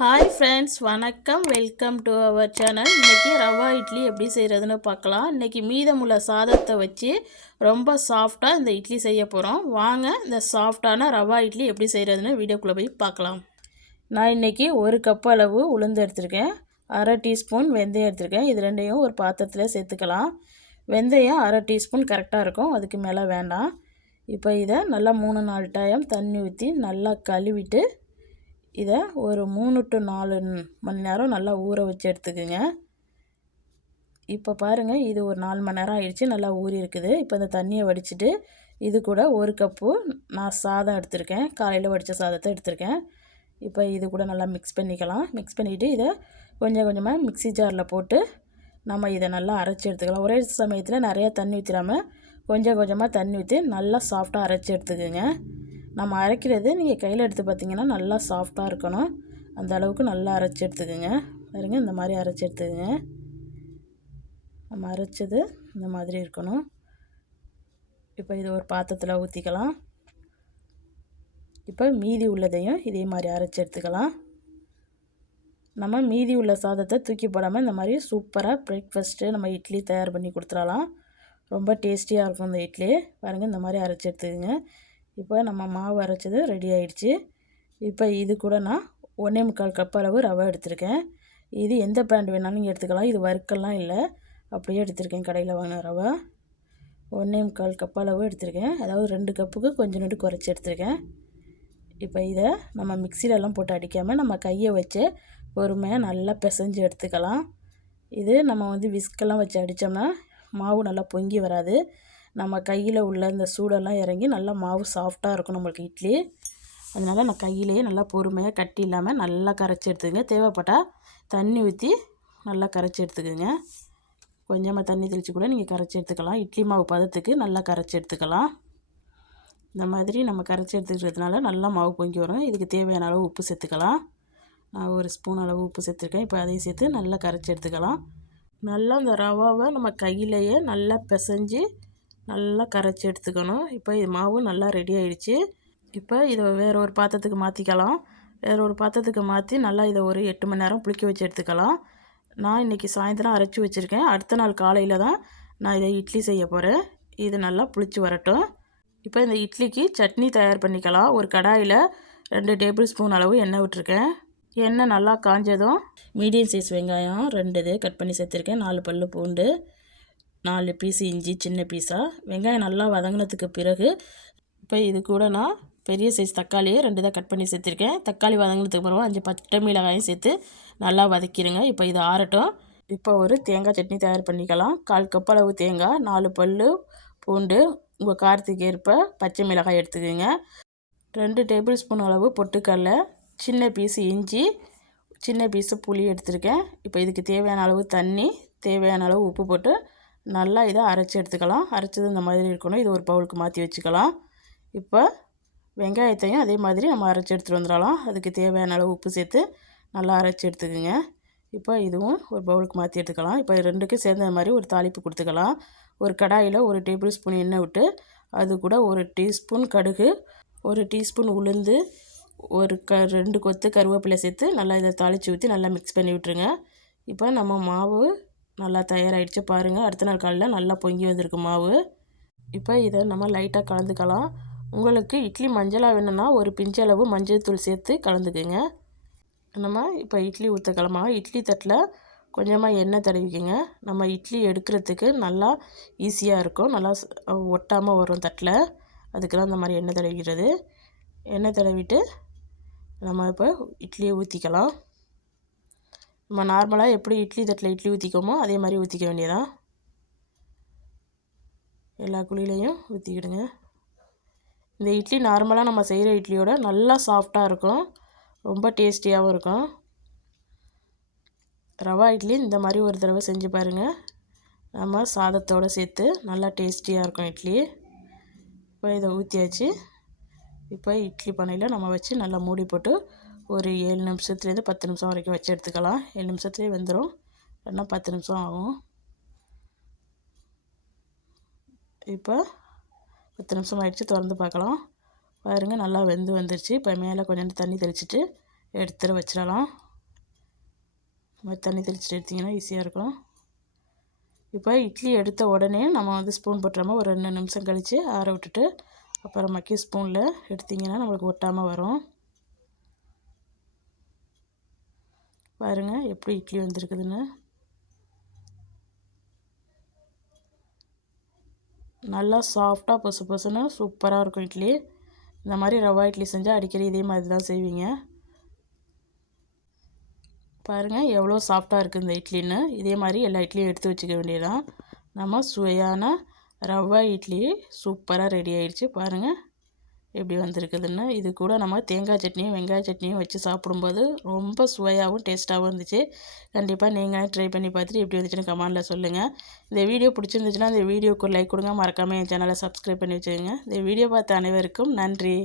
Hi friends, வணக்கம். Welcome to our channel. இன்றைக்கி ரவா இட்லி எப்படி செய்கிறதுன்னு பார்க்கலாம். இன்றைக்கி மீதமுள்ள சாதத்தை வச்சு ரொம்ப சாஃப்டாக இந்த இட்லி செய்ய போகிறோம். வாங்க இந்த சாஃப்டான ரவா இட்லி எப்படி செய்கிறதுன்னு வீடியோக்குள்ளே போய் பார்க்கலாம். நான் இன்றைக்கி 1 கப் அளவு உளுந்து எடுத்திருக்கேன், 1/2 டீஸ்பூன் வெந்தயம் எடுத்திருக்கேன். இது ரெண்டையும் ஒரு பாத்திரத்தில் சேர்த்துக்கலாம். வெந்தயம் 1/2 டீஸ்பூன் கரெக்டாக இருக்கும், அதுக்கு மேலே வேண்டாம். இப்போ இதை நல்லா 3-4 டைம் தண்ணி ஊற்றி நல்லா கழுவிட்டு இதை ஒரு 3 to 4 மணி நேரம் நல்லா ஊற வச்சு எடுத்துக்குங்க. இப்போ பாருங்கள், இது ஒரு 4 மணி நேரம் ஆயிடுச்சு, நல்லா ஊறி இருக்குது. இப்போ இந்த தண்ணியை வடிச்சிட்டு இது கூட 1 கப்பு நான் சாதம் எடுத்திருக்கேன், காலையில் வடித்த சாதத்தை எடுத்திருக்கேன். இப்போ இது கூட நல்லா மிக்ஸ் பண்ணிக்கலாம். மிக்ஸ் பண்ணிவிட்டு இதை கொஞ்சம் கொஞ்சமாக மிக்ஸி ஜாரில் போட்டு நம்ம இதை நல்லா அரைச்சி எடுத்துக்கலாம். ஒரே சமயத்தில் நிறையா தண்ணி ஊற்றிடாமல் கொஞ்சம் கொஞ்சமாக தண்ணி ஊற்றி நல்லா சாஃப்டாக அரைச்சி எடுத்துக்குங்க. நம்ம அரைக்கிறது நீங்கள் கையில் எடுத்து பார்த்திங்கன்னா நல்லா சாஃப்டாக இருக்கணும், அந்த அளவுக்கு நல்லா அரைச்சி எடுத்துக்குங்க. பாருங்க, இந்த மாதிரி அரைச்சி எடுத்துக்குங்க. நம்ம அரைச்சது இந்த மாதிரி இருக்கணும். இப்போ இது ஒரு பாத்திரத்தில் ஊற்றிக்கலாம். இப்போ மீதி உள்ளதையும் இதே மாதிரி அரைச்சி எடுத்துக்கலாம். நம்ம மீதி உள்ள சாதத்தை தூக்கி போடாமல் இந்த மாதிரி சூப்பராக பிரேக்ஃபாஸ்ட்டு நம்ம இட்லி தயார் பண்ணி கொடுத்துடலாம். ரொம்ப டேஸ்டியாக இருக்கும் இந்த இட்லி. பாருங்கள், இந்த மாதிரி அரைச்சி எடுத்துக்குங்க. இப்போ நம்ம மாவு அரைச்சது ரெடி ஆகிடுச்சு. இப்போ இது கூட நான் 1.25 கப் அளவு ரவை எடுத்திருக்கேன். இது எந்த பிராண்ட் வேணாலும் நீங்கள் எடுத்துக்கலாம், இது வறுக்கெல்லாம் இல்லை, அப்படியே எடுத்திருக்கேன், கடையில் வாங்கின ரவை. 1.25 கப் அளவு எடுத்திருக்கேன், அதாவது 2 கப்புக்கு கொஞ்சோண்டு குறைச்சி எடுத்திருக்கேன். இப்போ இதை நம்ம மிக்சிலெல்லாம் போட்டு அடிக்காமல் நம்ம கையை வச்சு பொறுமையாக நல்லா பிசைஞ்சு எடுத்துக்கலாம். இது நம்ம விஸ்கெல்லாம் வச்சு அடித்தோம்னா மாவு நல்லா பொங்கி வராது. நம்ம கையில் உள்ள இந்த சூடெல்லாம் இறங்கி நல்லா மாவு சாஃப்டாக இருக்கும் நம்மளுக்கு இட்லி. அதனால் நான் கையிலேயே நல்லா பொறுமையாக கட்டி இல்லாமல் நல்லா கரைச்சி எடுத்துக்கங்க. தேவைப்பட்டால் தண்ணி ஊற்றி நல்லா கரைச்சி எடுத்துக்கோங்க. கொஞ்சமாக தண்ணி தெளித்து கூட நீங்கள் கரைச்சி எடுத்துக்கலாம். இட்லி மாவு பதத்துக்கு நல்லா கரைச்சி எடுத்துக்கலாம். இந்த மாதிரி நம்ம கரைச்சி எடுத்துக்கிறதுனால நல்லா மாவு பொங்கி வரும். இதுக்கு தேவையான அளவு உப்பு சேர்த்துக்கலாம். நான் 1 ஸ்பூன் அளவு உப்பு சேர்த்துருக்கேன். இப்போ அதையும் சேர்த்து நல்லா கரைச்சி எடுத்துக்கலாம். நல்லா இந்த ரவாவை நம்ம கையிலேயே நல்லா பிசைஞ்சு நல்லா கரைச்சி எடுத்துக்கணும். இப்போ இது மாவு நல்லா ரெடி ஆகிடுச்சு. இப்போ இதை வேறு ஒரு பாத்திரத்துக்கு மாற்றிக்கலாம். வேறு ஒரு பாத்திரத்துக்கு மாற்றி நல்லா இதை ஒரு 8 மணி நேரம் புளிக்க வச்சு எடுத்துக்கலாம். நான் இன்றைக்கி சாயந்தரம் அரைச்சி வச்சுருக்கேன். அடுத்த நாள் காலையில் தான் நான் இதை இட்லி செய்ய போகிறேன். இது நல்லா புளிச்சு வரட்டும். இப்போ இந்த இட்லிக்கு சட்னி தயார் பண்ணிக்கலாம். ஒரு கடாயில் 2 டேபிள் ஸ்பூன் அளவு எண்ணெய் விட்டுருக்கேன். எண்ணெய் நல்லா காஞ்சதும் மீடியம் சைஸ் வெங்காயம் 2 இது கட் பண்ணி சேர்த்துருக்கேன், 4 பல்லு பூண்டு, 4 பீஸு இஞ்சி சின்ன பீஸாக. வெங்காயம் நல்லா வதங்கினதுக்கு பிறகு இப்போ இது கூட நான் பெரிய சைஸ் தக்காளியை 2 தான் கட் பண்ணி சேர்த்துருக்கேன். தக்காளி வதங்கினதுக்கு பிறகு 5 பச்சை மிளகாயும் சேர்த்து நல்லா வதக்கிடுங்க. இப்போ இது ஆறட்டும். இப்போ ஒரு தேங்காய் சட்னி தயார் பண்ணிக்கலாம். 1/4 கப் அளவு தேங்காய், 4 பல்லு பூண்டு, உங்கள் காரத்துக்கு ஏற்ப பச்சை மிளகாய் எடுத்துக்கோங்க, 2 டேபிள் ஸ்பூன் அளவு பொட்டுக்கடலை, சின்ன பீஸு இஞ்சி, சின்ன பீஸு புளி எடுத்துருக்கேன். இப்போ இதுக்கு தேவையான அளவு தண்ணி, தேவையான அளவு உப்பு போட்டு நல்லா இதை அரைச்சி எடுத்துக்கலாம். அரைச்சது இந்த மாதிரி இருக்கணும். இது ஒரு பவுலுக்கு மாற்றி வச்சுக்கலாம். இப்போ வெங்காயத்தையும் அதே மாதிரி நம்ம அரைச்சி எடுத்துகிட்டு வந்துடலாம். அதுக்கு தேவையான அளவு உப்பு சேர்த்து நல்லா அரைச்சி எடுத்துக்குங்க. இப்போ இதுவும் ஒரு பவுலுக்கு மாற்றி எடுத்துக்கலாம். இப்போ 2க்கும் சேர்ந்த மாதிரி ஒரு தாளிப்பு கொடுத்துக்கலாம். ஒரு கடாயில் 1 டேபிள் ஸ்பூன் எண்ணெய் விட்டு அது கூட 1 டீஸ்பூன் கடுகு, 1 டீஸ்பூன் உளுந்து, 2 கொத்து கருவேப்பிலை சேர்த்து நல்லா இதை தாளித்து ஊற்றி நல்லா மிக்ஸ் பண்ணி விட்டுருங்க. இப்போ நம்ம மாவு நல்லா தயாராகிடுச்சு பாருங்கள். அடுத்த நாள் காலையில் நல்லா பொங்கி வந்திருக்கு மாவு. இப்போ இதை நம்ம லைட்டாக கலந்துக்கலாம். உங்களுக்கு இட்லி மஞ்சளாக வேணும்னா ஒரு பிஞ்சளவு மஞ்சள் தூள் சேர்த்து கலந்துக்குங்க. நம்ம இப்போ இட்லி ஊற்ற கிளம்பலாம். இட்லி தட்டில் கொஞ்சமாக எண்ணெய் தடவிக்குங்க. நம்ம இட்லி எடுக்கிறதுக்கு நல்லா ஈஸியாக இருக்கும், நல்லா ஒட்டாமல் வரும் தட்டில். அதுக்கெல்லாம் இந்த மாதிரி எண்ணெய் தடவிக்கிறது. எண்ணெய் தடவிட்டு நம்ம இப்போ இட்லியை ஊற்றிக்கலாம். நம்ம நார்மலாக எப்படி இட்லி தட்டில் இட்லி ஊற்றிக்கோமோ அதே மாதிரி ஊற்றிக்க வேண்டியதான். எல்லா குழியிலையும் ஊற்றிக்கிடுங்க. இந்த இட்லி நார்மலாக நம்ம செய்கிற இட்லியோட நல்லா சாஃப்டாக இருக்கும், ரொம்ப டேஸ்டியாகவும் இருக்கும். ரவா இட்லி இந்த மாதிரி ஒரு தடவை செஞ்சு பாருங்கள். நம்ம சாதத்தோடு சேர்த்து நல்லா டேஸ்டியாக இருக்கும் இட்லி. இப்போ இதை ஊற்றியாச்சு. இப்போ இட்லி பானையில் நம்ம வச்சு நல்லா மூடி போட்டு ஒரு 7 நிமிஷத்துலேருந்து 10 நிமிஷம் வரைக்கும் வச்சு எடுத்துக்கலாம். 7 நிமிஷத்துலேயே வெந்துடும், இல்லைன்னா 10 நிமிஷம் ஆகும். இப்போ 10 நிமிஷம் ஆகிடுச்சு, திறந்து பார்க்கலாம். பாருங்கள், நல்லா வெந்து வந்துருச்சு. இப்போ மேலே கொஞ்சோண்டு தண்ணி தெளிச்சிட்டு எடுத்துகிட்டு வச்சிடலாம். மாதிரி தண்ணி தெளிச்சுட்டு எடுத்திங்கன்னா ஈஸியாக இருக்கும். இப்போ இட்லி எடுத்த உடனே நம்ம வந்து ஸ்பூன் போட்டுறாமல் ஒரு 2 நிமிஷம் கழித்து ஆற விட்டுட்டு அப்புறமாக்கி ஸ்பூனில் எடுத்திங்கன்னா நம்மளுக்கு ஒட்டாமல் வரும். பாருங்கள் எப்படி இட்லி வந்திருக்குதுன்னு. நல்லா சாஃப்டாக பொசு பொசுன்னு சூப்பராக இருக்கும் இட்லி. இந்த மாதிரி ரவா இட்லி செஞ்சால் அடிக்கடி இதே மாதிரி தான் செய்வீங்க. பாருங்கள் எவ்வளோ சாஃப்டாக இருக்குது இந்த இட்லின்னு. இதே மாதிரி எல்லா இட்லியும் எடுத்து வச்சுக்க வேண்டியதான். நம்ம சுவையான ரவா இட்லி சூப்பராக ரெடி ஆகிடுச்சு. பாருங்கள் எப்படி வந்திருக்குதுன்னு. இது கூட நம்ம தேங்காய் சட்னியும் வெங்காய சட்னியும் வச்சு சாப்பிடும்போது ரொம்ப சுவையாகவும் டேஸ்ட்டாகவும் இருந்துச்சு. கண்டிப்பாக நீங்கள் ட்ரை பண்ணி பார்த்துட்டு எப்படி வந்துச்சுன்னு கமெண்டில் சொல்லுங்கள். இந்த வீடியோ பிடிச்சிருந்துச்சுன்னா இந்த வீடியோக்கு ஒரு லைக் கொடுங்க. மறக்காமல் என் சேனலை சப்ஸ்கிரைப் பண்ணி வச்சுக்கோங்க. இந்த வீடியோ பார்த்த அனைவருக்கும் நன்றி.